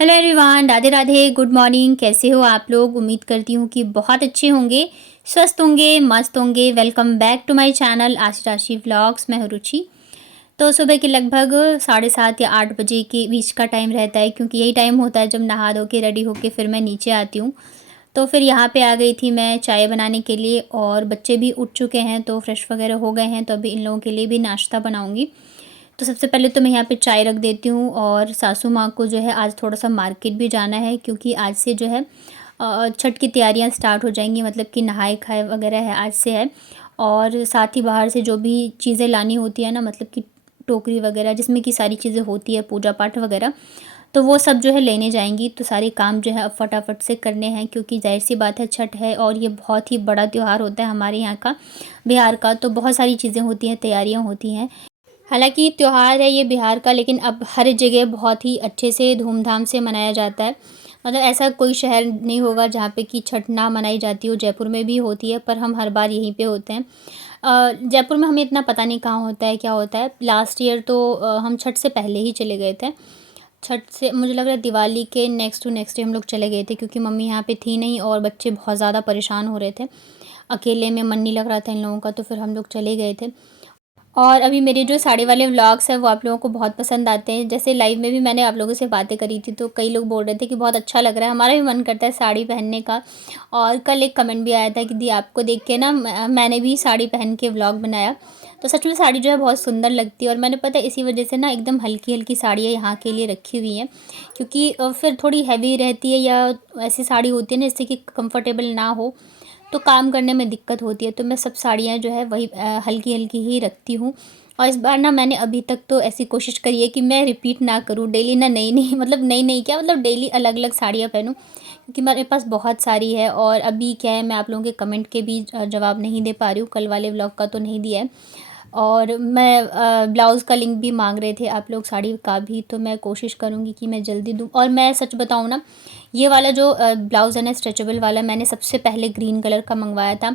Hello everyone, Radhe Radhe, good morning. कैसे हो आप लोग? उम्मीद करती हूँ कि बहुत अच्छे होंगे, स्वस्थ होंगे, मस्त होंगे। Welcome back to my channel Ashi Rashi vlogs. मैं हूँ रुचि। तो सुबह के लगभग 7:30 या 8 बजे के बीच का टाइम रहता है, क्योंकि यही टाइम होता है जब नहा धो के रेडी होके फिर मैं नीचे आती हूँ। तो फिर यहाँ पे आ गई थी मैं चाय बनाने के लिए, और बच्चे भी उठ चुके हैं तो फ्रेश वगैरह हो गए हैं, तो अभी इन लोगों के लिए भी नाश्ता बनाऊँगी। तो सबसे पहले तो मैं यहाँ पे चाय रख देती हूँ, और सासू माँ को जो है आज थोड़ा-सा मार्केट भी जाना है, क्योंकि आज से जो है छठ की तैयारियाँ स्टार्ट हो जाएँगी, मतलब कि नहाए-खाए वगैरह है आज से है। और साथ ही बाहर से जो भी चीज़ें लानी होती है ना, मतलब कि टोकरी वगैरह जिसमें कि सारी चीज़ें होती है, पूजा-पाठ वगैरह, तो वो सब जो है लेने जाएँगी। तो सारे काम जो है अब फटाफट से करने हैं, क्योंकि ज़ाहिर-सी बात है छठ है और ये बहुत ही बड़ा त्योहार होता है हमारे यहाँ का, बिहार का। तो बहुत सारी चीज़ें होती हैं, तैयारियाँ होती हैं। हालाँकि त्योहार है ये बिहार का, लेकिन अब हर जगह बहुत ही अच्छे से धूमधाम से मनाया जाता है। मतलब ऐसा कोई शहर नहीं होगा जहाँ पे कि छठ ना मनाई जाती हो। जयपुर में भी होती है, पर हम हर बार यहीं पे होते हैं। जयपुर में हमें इतना पता नहीं कहाँ होता है, क्या होता है। लास्ट ईयर तो हम छठ से पहले ही चले गए थे। छठ से मुझे लग रहा है दिवाली के नेक्स्ट टू नेक्स्ट डे हम लोग चले गए थे, क्योंकि मम्मी यहाँ पे थी नहीं और बच्चे बहुत ज़्यादा परेशान हो रहे थे। अकेले में मन नहीं लग रहा था इन लोगों का, तो फिर हम लोग चले गए थे। और अभी मेरे जो साड़ी वाले व्लॉग्स हैं वो आप लोगों को बहुत पसंद आते हैं। जैसे लाइव में भी मैंने आप लोगों से बातें करी थी, तो कई लोग बोल रहे थे कि बहुत अच्छा लग रहा है, हमारा भी मन करता है साड़ी पहनने का। और कल एक कमेंट भी आया था कि दी आपको देख के ना मैंने भी साड़ी पहन के व्लॉग बनाया। तो सच में साड़ी जो है बहुत सुंदर लगती है, और मैंने पता है इसी वजह से ना एकदम हल्की हल्की साड़ियाँ यहाँ के लिए रखी हुई हैं, क्योंकि फिर थोड़ी हैवी रहती है या ऐसी साड़ी होती है ना जिससे कि कंफर्टेबल ना हो, तो काम करने में दिक्कत होती है। तो मैं सब साड़ियाँ जो है वही हल्की-हल्की ही रखती हूँ। और इस बार ना मैंने अभी तक तो ऐसी कोशिश करी है कि मैं रिपीट ना करूँ डेली, ना नई-नई मतलब नई-नई क्या, मतलब डेली अलग-अलग साड़ियाँ पहनूँ, क्योंकि मेरे पास बहुत सारी है। और अभी क्या है, मैं आप लोगों के कमेंट के भी जवाब नहीं दे पा रही हूँ, कल वाले व्लॉग का तो नहीं दिया है। और मैं ब्लाउज़ का लिंक भी मांग रहे थे आप लोग, साड़ी का भी, तो मैं कोशिश करूँगी कि मैं जल्दी दूँ। और मैं सच बताऊँ ना, ये वाला जो ब्लाउज़ है ना स्ट्रेचेबल वाला, मैंने सबसे पहले ग्रीन कलर का मंगवाया था,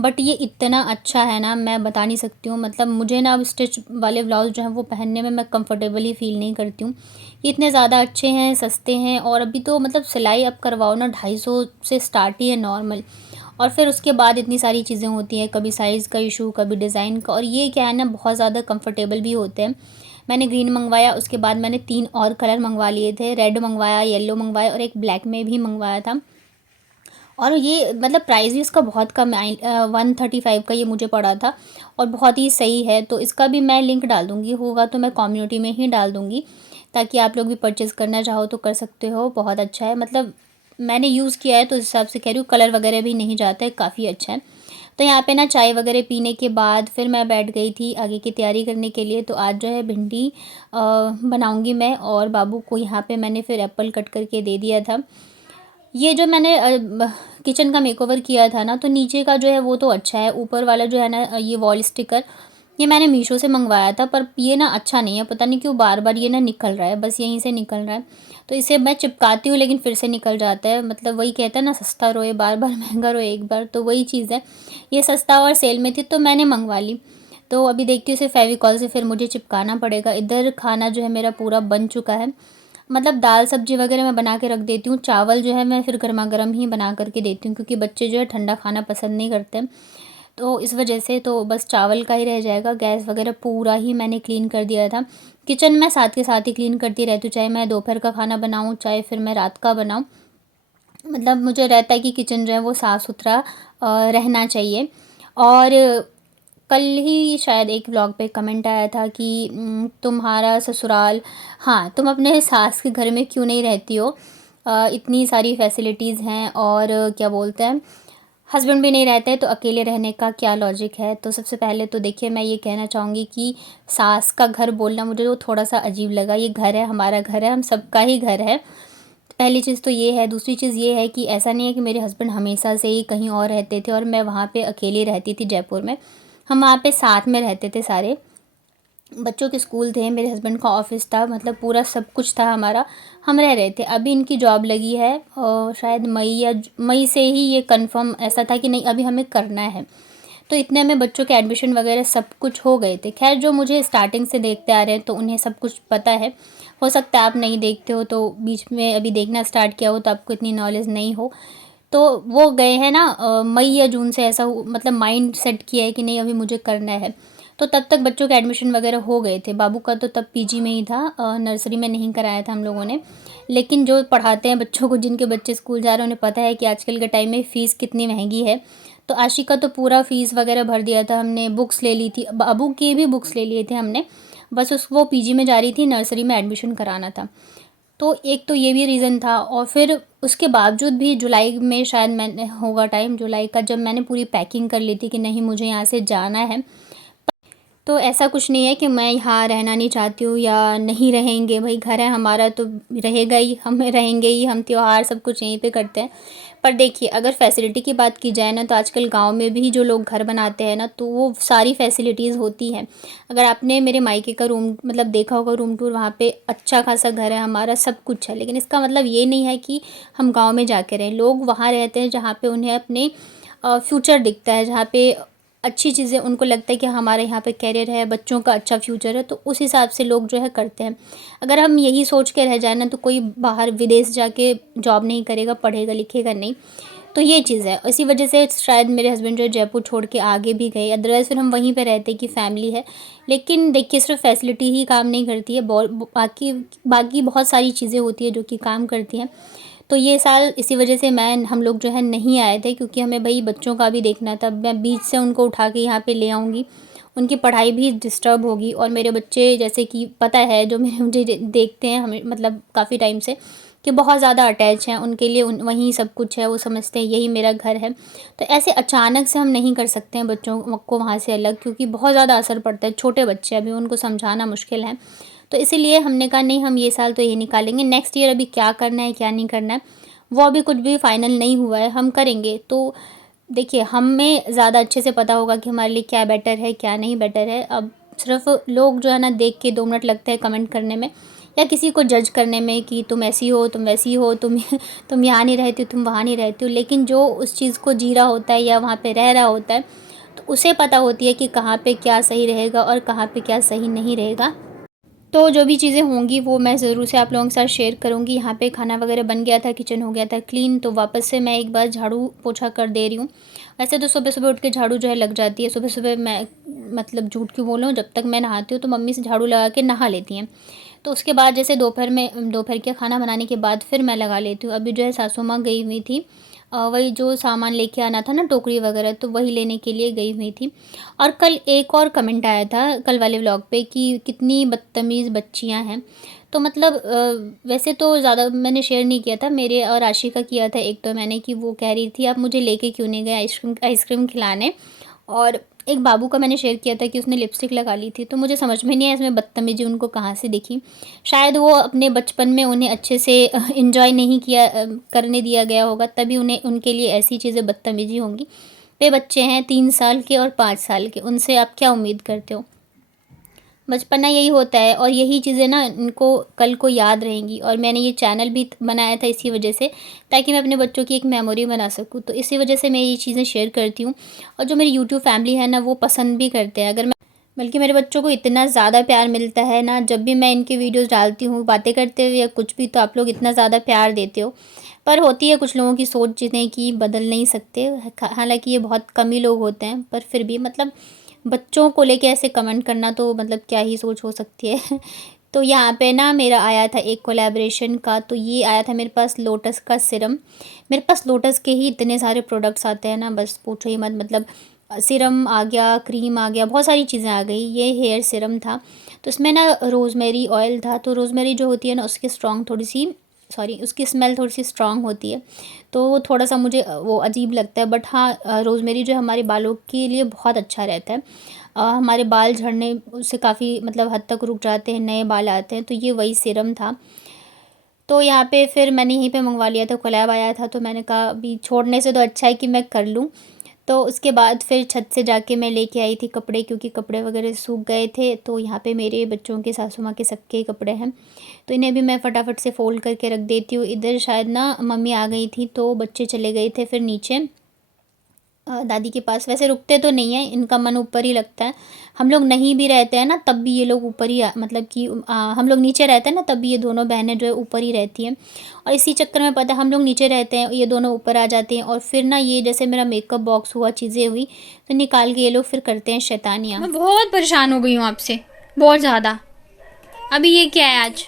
बट ये इतना अच्छा है ना, मैं बता नहीं सकती हूँ। मतलब मुझे ना अब स्टिच वाले ब्लाउज़ जो हैं वो पहनने में मैं कंफर्टेबल ही फ़ील नहीं करती हूँ। ये इतने ज़्यादा अच्छे हैं, सस्ते हैं, और अभी तो मतलब सिलाई अब करवाओ ना 250 से स्टार्ट ही है नॉर्मल। और फिर उसके बाद इतनी सारी चीज़ें होती हैं, कभी साइज़ का इशू, कभी डिज़ाइन का, और ये क्या है ना बहुत ज़्यादा कंफर्टेबल भी होते हैं। मैंने ग्रीन मंगवाया, उसके बाद मैंने 3 और कलर मंगवा लिए थे, रेड मंगवाया, येलो मंगवाया, और एक ब्लैक में भी मंगवाया था। और ये मतलब प्राइस भी इसका बहुत कम है, 135 का ये मुझे पड़ा था, और बहुत ही सही है। तो इसका भी मैं लिंक डाल दूँगी, होगा तो मैं कम्युनिटी में ही डाल दूँगी, ताकि आप लोग भी परचेज़ करना चाहो तो कर सकते हो। बहुत अच्छा है, मतलब मैंने यूज़ किया है तो इस हिसाब से कह रही हूँ, कलर वगैरह भी नहीं जाता है, काफ़ी अच्छा है। तो यहाँ पे ना चाय वगैरह पीने के बाद फिर मैं बैठ गई थी आगे की तैयारी करने के लिए। तो आज जो है भिंडी बनाऊँगी मैं, और बाबू को यहाँ पे मैंने फिर एप्पल कट करके दे दिया था। ये जो मैंने किचन का मेकओवर किया था ना, तो नीचे का जो है वो तो अच्छा है, ऊपर वाला जो है ना ये वॉल स्टिकर, ये मैंने मीशो से मंगवाया था, पर ये ना अच्छा नहीं है, पता नहीं क्यों बार-बार ये ना निकल रहा है, बस यहीं से निकल रहा है। तो इसे मैं चिपकाती हूँ लेकिन फिर से निकल जाता है, मतलब वही कहते हैं ना, सस्ता रोए बार-बार महँगा रोए एक बार, तो वही चीज़ है। ये सस्ता और सेल में थी तो मैंने मंगवा ली। तो अभी देखती हूँ इसे फेविकॉल से फिर मुझे चिपकाना पड़ेगा। इधर खाना जो है मेरा पूरा बन चुका है। मतलब दाल सब्ज़ी वग़ैरह मैं बना के रख देती हूँ, चावल जो है मैं फिर गरमा-गरम ही बना कर के देती हूँ, क्योंकि बच्चे जो है ठंडा खाना पसंद नहीं करते। तो इस वजह से तो बस चावल का ही रह जाएगा। गैस वग़ैरह पूरा ही मैंने क्लीन कर दिया था। किचन मैं साथ के साथ ही क्लीन करती रहती हूँ, चाहे मैं दोपहर का खाना बनाऊँ, चाहे फिर मैं रात का बनाऊँ। मतलब मुझे रहता है कि किचन जो है वो साफ़-सुथरा रहना चाहिए। और कल ही शायद एक व्लॉग पे कमेंट आया था कि तुम्हारा ससुराल, हाँ, तुम अपने सास के घर में क्यों नहीं रहती हो? इतनी सारी फैसिलिटीज़ हैं, और क्या बोलते हैं, हस्बैंड भी नहीं रहते, तो अकेले रहने का क्या लॉजिक है? तो सबसे पहले तो देखिए मैं ये कहना चाहूँगी कि सास का घर बोलना मुझे वो थोड़ा-सा अजीब लगा। ये घर है, हमारा घर है, हम सबका ही घर है। पहली चीज़ तो ये है। दूसरी चीज़ ये है कि ऐसा नहीं है कि मेरे हस्बैंड हमेशा से ही कहीं और रहते थे और मैं वहाँ पे अकेली रहती थी जयपुर में। हम वहाँ पे साथ में रहते थे सारे। बच्चों के स्कूल थे, मेरे हस्बैंड का ऑफ़िस था, मतलब पूरा सब कुछ था हमारा, हम रह रहे थे। अभी इनकी जॉब लगी है शायद मई से ही ये कन्फ़र्म ऐसा था कि नहीं अभी हमें करना है। तो इतने में बच्चों के एडमिशन वगैरह सब कुछ हो गए थे। खैर जो मुझे स्टार्टिंग से देखते आ रहे हैं तो उन्हें सब कुछ पता है। हो सकता है आप नहीं देखते हो तो बीच में अभी देखना स्टार्ट किया हो तो आपको इतनी नॉलेज नहीं हो। तो वो गए हैं ना मई या जून से ऐसा मतलब माइंड सेट किया है कि नहीं अभी मुझे करना है। तो तब तक बच्चों के एडमिशन वगैरह हो गए थे। बाबू का तो तब पीजी में ही था, नर्सरी में नहीं कराया था हम लोगों ने। लेकिन जो पढ़ाते हैं बच्चों को, जिनके बच्चे स्कूल जा रहे हैं, उन्हें पता है कि आजकल के टाइम में फ़ीस कितनी महंगी है। तो आशी का तो पूरा फ़ीस वगैरह भर दिया था हमने, बुक्स ले ली थी, बाबू के भी बुक्स ले लिए थे हमने। बस वो पीजी में जा रही थी, नर्सरी में एडमिशन कराना था। तो एक तो ये भी रीज़न था। और फिर उसके बावजूद भी जुलाई में शायद मैंने होगा टाइम, जुलाई का, जब मैंने पूरी पैकिंग कर ली थी कि नहीं मुझे यहाँ से जाना है। तो ऐसा कुछ नहीं है कि मैं यहाँ रहना नहीं चाहती हूँ या नहीं रहेंगे, भाई घर है हमारा तो रहेगा ही, हम रहेंगे ही, हम त्योहार सब कुछ यहीं पे करते हैं। पर देखिए अगर फैसिलिटी की बात की जाए ना तो आजकल गांव में भी जो लोग घर बनाते हैं ना तो वो सारी फैसिलिटीज़ होती हैं। अगर आपने मेरे मायके का रूम मतलब देखा होगा रूम टूर, वहाँ पे अच्छा खासा घर है हमारा, सब कुछ है। लेकिन इसका मतलब ये नहीं है कि हम गाँव में जाके रहें। लोग वहाँ रहते हैं जहाँ पे उन्हें अपने फ्यूचर दिखता है, जहाँ पे अच्छी चीज़ें उनको लगता है कि हमारे यहाँ पे करियर है, बच्चों का अच्छा फ्यूचर है, तो उस हिसाब से लोग जो है करते हैं। अगर हम यही सोच के रह जाए ना तो कोई बाहर विदेश जाके जॉब नहीं करेगा, पढ़ेगा लिखेगा नहीं। तो ये चीज़ है, इसी वजह से शायद मेरे हस्बैंड जो है जयपुर छोड़ के आगे भी गए, अदरवाइज़ फिर हम वहीं पे रहते कि फ़ैमिली है। लेकिन देखिए सिर्फ फैसिलिटी ही काम नहीं करती है, बाकी बाकी बहुत सारी चीज़ें होती है जो कि काम करती हैं। तो ये साल इसी वजह से हम लोग जो है नहीं आए थे, क्योंकि हमें भाई बच्चों का भी देखना था। मैं बीच से उनको उठा के यहाँ पे ले आऊँगी, उनकी पढ़ाई भी डिस्टर्ब होगी। और मेरे बच्चे जैसे कि पता है जो मेरे मुझे देखते हैं हमें मतलब काफ़ी टाइम से, कि बहुत ज़्यादा अटैच हैं, उनके लिए वहीं सब कुछ है, वो समझते हैं यही मेरा घर है। तो ऐसे अचानक से हम नहीं कर सकते हैं बच्चों को वहाँ से अलग, क्योंकि बहुत ज़्यादा असर पड़ता है। छोटे बच्चे अभी उनको समझाना मुश्किल है। तो इसीलिए हमने कहा नहीं हम ये साल तो ये निकालेंगे, नेक्स्ट ईयर अभी क्या करना है क्या नहीं करना है वो अभी कुछ भी फाइनल नहीं हुआ है, हम करेंगे। तो देखिए हमें ज़्यादा अच्छे से पता होगा कि हमारे लिए क्या बेटर है क्या नहीं बेटर है। अब सिर्फ लोग जो है ना देख के 2 मिनट लगते हैं कमेंट करने में या किसी को जज करने में कि तुम ऐसी हो तुम वैसी हो, तुम यहाँ नहीं रहती हो तुम वहाँ नहीं रहती हो। लेकिन जो उस चीज़ को जी रहा होता है या वहाँ पे रह रहा होता है तो उसे पता होती है कि कहाँ पे क्या सही रहेगा और कहाँ पे क्या सही नहीं रहेगा। तो जो भी चीज़ें होंगी वो मैं ज़रूर से आप लोगों के साथ शेयर करूँगी। यहाँ पे खाना वगैरह बन गया था, किचन हो गया था क्लीन, तो वापस से मैं एक बार झाड़ू पोछा कर दे रही हूँ। वैसे तो सुबह-सुबह उठ के झाड़ू जो है लग जाती है। सुबह-सुबह मैं मतलब झूठ क्यों बोलूँ, जब तक मैं नहाती हूँ तो मम्मी से झाड़ू लगा के नहा लेती हैं। तो उसके बाद जैसे दोपहर के खाना बनाने के बाद फिर मैं लगा लेती हूँ। अभी जो है सासू माँ गई हुई थी, वही जो सामान लेके आना था ना टोकरी वगैरह, तो वही लेने के लिए गई हुई थी। और कल एक और कमेंट आया था कल वाले व्लॉग पे कि कितनी बदतमीज़ बच्चियां हैं। तो मतलब वैसे तो ज़्यादा मैंने शेयर नहीं किया था, मेरे और आशी का किया था एक तो मैंने, कि वो कह रही थी आप मुझे लेके क्यों नहीं गए आइसक्रीम खिलाने। और एक बाबू का मैंने शेयर किया था कि उसने लिपस्टिक लगा ली थी। तो मुझे समझ में नहीं आया इसमें बदतमीज़ी उनको कहाँ से दिखी। शायद वो अपने बचपन में उन्हें अच्छे से एंजॉय नहीं किया, करने दिया गया होगा, तभी उन्हें उनके लिए ऐसी चीज़ें बदतमीज़ी होंगी। वे बच्चे हैं 3 साल के और 5 साल के, उनसे आप क्या उम्मीद करते हो। बचपना यही होता है और यही चीज़ें ना इनको कल को याद रहेंगी। और मैंने ये चैनल भी बनाया था इसी वजह से, ताकि मैं अपने बच्चों की एक मेमोरी बना सकूँ। तो इसी वजह से मैं ये चीज़ें शेयर करती हूँ। और जो मेरी यूट्यूब फैमिली है ना वो पसंद भी करते हैं। अगर मैं बल्कि मेरे बच्चों को इतना ज़्यादा प्यार मिलता है ना, जब भी मैं इनकी वीडियोस डालती हूँ बातें करते हुए या कुछ भी, तो आप लोग इतना ज़्यादा प्यार देते हो। पर होती है कुछ लोगों की सोच जिन्हें कि बदल नहीं सकते, हालांकि ये बहुत कम ही लोग होते हैं, पर फिर भी मतलब बच्चों को लेके ऐसे कमेंट करना तो मतलब क्या ही सोच हो सकती है। तो यहाँ पे ना मेरा आया था एक कोलैबोरेशन का, तो ये आया था मेरे पास लोटस का सिरम। मेरे पास लोटस के ही इतने सारे प्रोडक्ट्स आते हैं ना, बस पूछो ही मत। मतलब सिरम आ गया, क्रीम आ गया, बहुत सारी चीज़ें आ गई। ये हेयर सिरम था, तो इसमें ना रोज़मेरी ऑयल था। तो रोज़मेरी जो होती है ना उसकी स्ट्रॉन्ग थोड़ी सी, सॉरी उसकी स्मेल थोड़ी सी स्ट्रॉन्ग होती है, तो वो थोड़ा सा मुझे वो अजीब लगता है। बट हाँ रोज़मेरी जो है हमारे बालों के लिए बहुत अच्छा रहता है। हमारे बाल झड़ने उससे काफ़ी मतलब हद तक रुक जाते हैं, नए बाल आते हैं। तो ये वही सिरम था। तो यहाँ पे फिर मैंने यहीं पे मंगवा लिया था, कोलैब आया था, तो मैंने कहा अभी छोड़ने से तो अच्छा है कि मैं कर लूँ। तो उसके बाद फिर छत से जाके मैं लेके आई थी कपड़े, क्योंकि कपड़े वगैरह सूख गए थे। तो यहाँ पे मेरे बच्चों के, सासू माँ के, सबके कपड़े हैं, तो इन्हें भी मैं फटाफट से फ़ोल्ड करके रख देती हूँ। इधर शायद ना मम्मी आ गई थी तो बच्चे चले गए थे फिर नीचे दादी के पास। वैसे रुकते तो नहीं हैं, इनका मन ऊपर ही लगता है। हम लोग नहीं भी रहते हैं ना तब भी ये लोग ऊपर ही मतलब कि हम लोग नीचे रहते हैं ना तब भी ये दोनों बहनें जो है ऊपर ही रहती हैं। और इसी चक्कर में पता है हम लोग नीचे रहते हैं, ये दोनों ऊपर आ जाते हैं और फिर ना ये जैसे मेरा मेकअप बॉक्स हुआ, चीज़ें हुई, तो निकाल के ये लोग फिर करते हैं शैतानियाँ। मैं बहुत परेशान हो गई हूँ आपसे, बहुत ज़्यादा। अभी ये क्या है आज?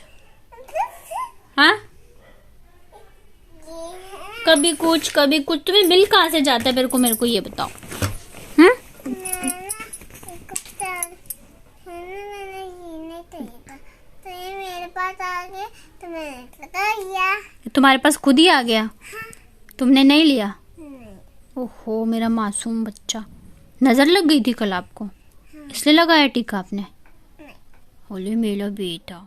हाँ, कभी कुछ कभी कुछ। तुम्हें बिल कहाँ से जाता है मेरे को ये बताओ। हम्म, मेरे पास आ गया तो मैंने लगा लिया। तुम्हारे पास खुद ही आ गया? हाँ। तुमने नहीं लिया? नहीं। ओहो मेरा मासूम बच्चा। नजर लग गई थी कल आपको, इसलिए लगाया टीका आपने? बोले मेरा बेटा।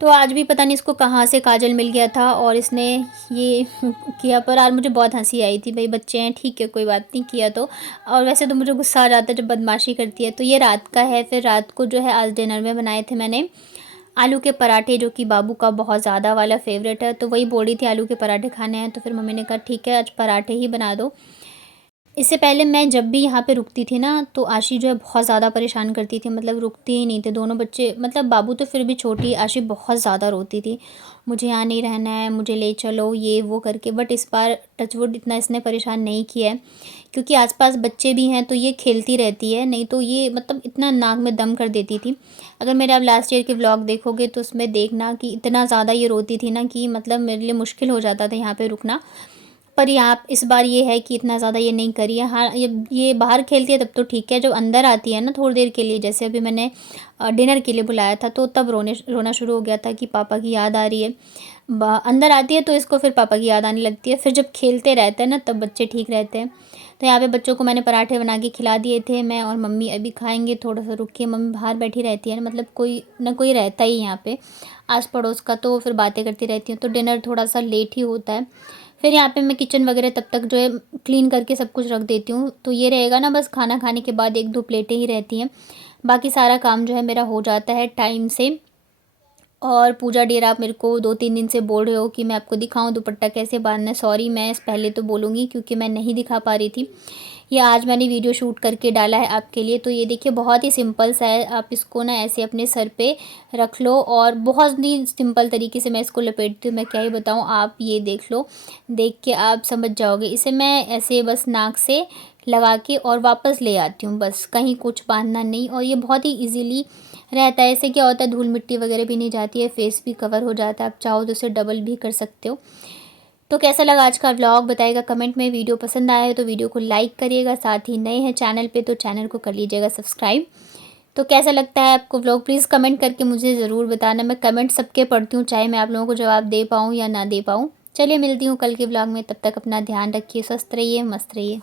तो आज भी पता नहीं इसको कहाँ से काजल मिल गया था और इसने ये किया, पर आज मुझे बहुत हंसी आई थी। भाई बच्चे हैं, ठीक है, कोई बात नहीं, किया तो। और वैसे तो मुझे गुस्सा आ जाता है जब बदमाशी करती है। तो ये रात का है। फिर रात को जो है आज डिनर में बनाए थे मैंने आलू के पराठे, जो कि बाबू का बहुत ज़्यादा वाला फेवरेट है। तो वही बोल रही थी आलू के पराठे खाने हैं, तो फिर मम्मी ने कहा ठीक है आज पराठे ही बना दो। इससे पहले मैं जब भी यहाँ पे रुकती थी ना तो आशी जो है बहुत ज़्यादा परेशान करती थी, मतलब रुकती ही नहीं थे दोनों बच्चे। मतलब बाबू तो फिर भी छोटी, आशी बहुत ज़्यादा रोती थी, मुझे यहाँ नहीं रहना है, मुझे ले चलो, ये वो करके। बट इस बार टचवुड इतना इसने परेशान नहीं किया है, क्योंकि आसपास बच्चे भी हैं तो ये खेलती रहती है। नहीं तो ये मतलब इतना नाक में दम कर देती थी। अगर मेरे आप लास्ट ईयर के व्लॉग देखोगे तो उसमें देखना कि इतना ज़्यादा ये रोती थी ना कि मतलब मेरे लिए मुश्किल हो जाता था यहाँ पर रुकना। पर यहाँ इस बार ये है कि इतना ज़्यादा ये नहीं करी है। हाँ, ये बाहर खेलती है तब तो ठीक है, जब अंदर आती है ना थोड़ी देर के लिए, जैसे अभी मैंने डिनर के लिए बुलाया था तो तब रोना शुरू हो गया था कि पापा की याद आ रही है। अंदर आती है तो इसको फिर पापा की याद आने लगती है। फिर जब खेलते रहते हैं ना तब बच्चे ठीक रहते हैं। तो यहाँ पे बच्चों को मैंने पराठे बना के खिला दिए थे, मैं और मम्मी अभी खाएंगे। थोड़ा सा रुक के, मम्मी बाहर बैठी रहती है ना, मतलब कोई ना कोई रहता ही यहाँ पे आस पड़ोस का, तो फिर बातें करती रहती हूँ। तो डिनर थोड़ा सा लेट ही होता है। फिर यहाँ पे मैं किचन वगैरह तब तक जो है क्लीन करके सब कुछ रख देती हूँ। तो ये रहेगा ना, बस खाना खाने के बाद 1-2 प्लेटें ही रहती हैं, बाकी सारा काम जो है मेरा हो जाता है टाइम से। और पूजा डेर आप मेरे को 2-3 दिन से बोल रहे हो कि मैं आपको दिखाऊं दुपट्टा कैसे बांधना है। सॉरी, मैं पहले तो बोलूँगी क्योंकि मैं नहीं दिखा पा रही थी। ये आज मैंने वीडियो शूट करके डाला है आपके लिए। तो ये देखिए बहुत ही सिंपल सा है, आप इसको ना ऐसे अपने सर पे रख लो और बहुत ही सिंपल तरीके से मैं इसको लपेटती हूँ। मैं क्या ही बताऊँ, आप ये देख लो, देख के आप समझ जाओगे। इसे मैं ऐसे बस नाक से लगा के और वापस ले आती हूँ, बस कहीं कुछ बांधना नहीं। और ये बहुत ही ईजीली रहता है। इससे क्या होता है, धूल मिट्टी वगैरह भी नहीं जाती है, फेस भी कवर हो जाता है। आप चाहो तो उसे डबल भी कर सकते हो। तो कैसा लगा आज का व्लॉग बताइएगा कमेंट में। वीडियो पसंद आया है तो वीडियो को लाइक करिएगा, साथ ही नए हैं चैनल पे तो चैनल को कर लीजिएगा सब्सक्राइब। तो कैसा लगता है आपको व्लॉग, प्लीज़ कमेंट करके मुझे ज़रूर बताना। मैं कमेंट सबके पढ़ती हूँ, चाहे मैं आप लोगों को जवाब दे पाऊँ या ना दे पाऊँ। चलिए मिलती हूँ कल के व्लॉग में, तब तक अपना ध्यान रखिए, स्वस्थ रहिए, मस्त रहिए।